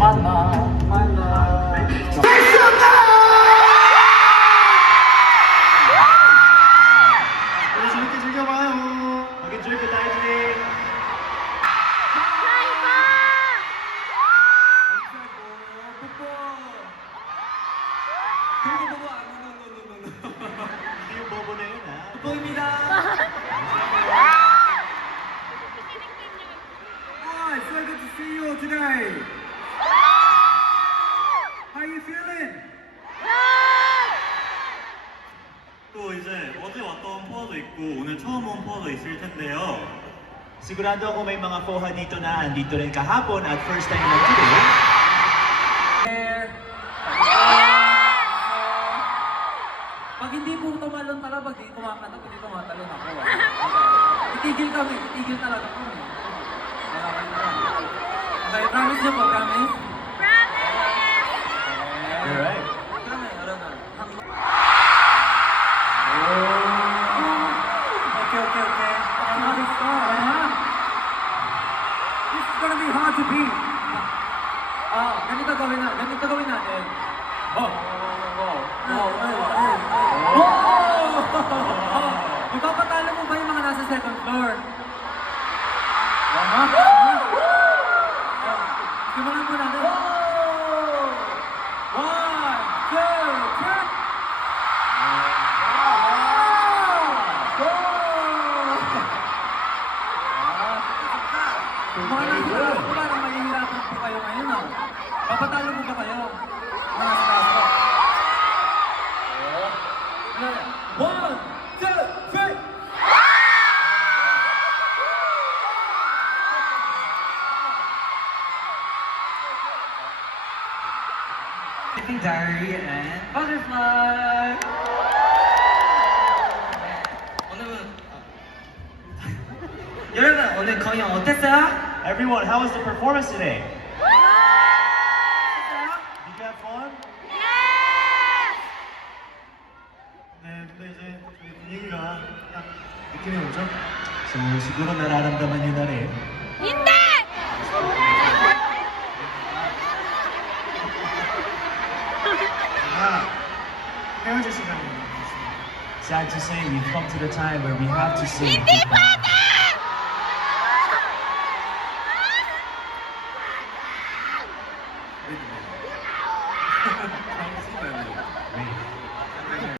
만나. 오늘 재밌게 즐겨봐요. 여기 즐겨 다이지. 이거 뭐 보내요 나? 보입니다. It's so good to see you all today. How you feeling? 또 이제 어제 왔던 포화도 있고 오늘 처음 온 포화도 있을 텐데요. Sigurado ako may mga foha dito na andito rin kahapon at first time lang today. Pag hindi po tumalon talaga, pag hindi kumakanta, pag hindi tumatalon ako. Itigil kami, itigil talaga kami. Okay, promise niyo po, promise? You're right. Okay. This is gonna be hard to beat. Ganito gawin natin. Ipapatalo mo ba yung mga nasa second floor? Simulan po natin. 1, 2, 3. Parang mahihirapan po kayo ngayon. Papatalo mo ba kayo? Mga nasa 1, 2, 3. Sleeping Diary and Butterfly. 여러분 오늘 공연 어땠어요? Everyone, how was the performance today? Did you have fun? 네, 근데 이제 저희 분위기가 딱 느낌이 오죠? So siguro nararamdaman niyo na rin. 헤어질 시간입니다. Sad to say, we've come to the time where we have to say goodbye.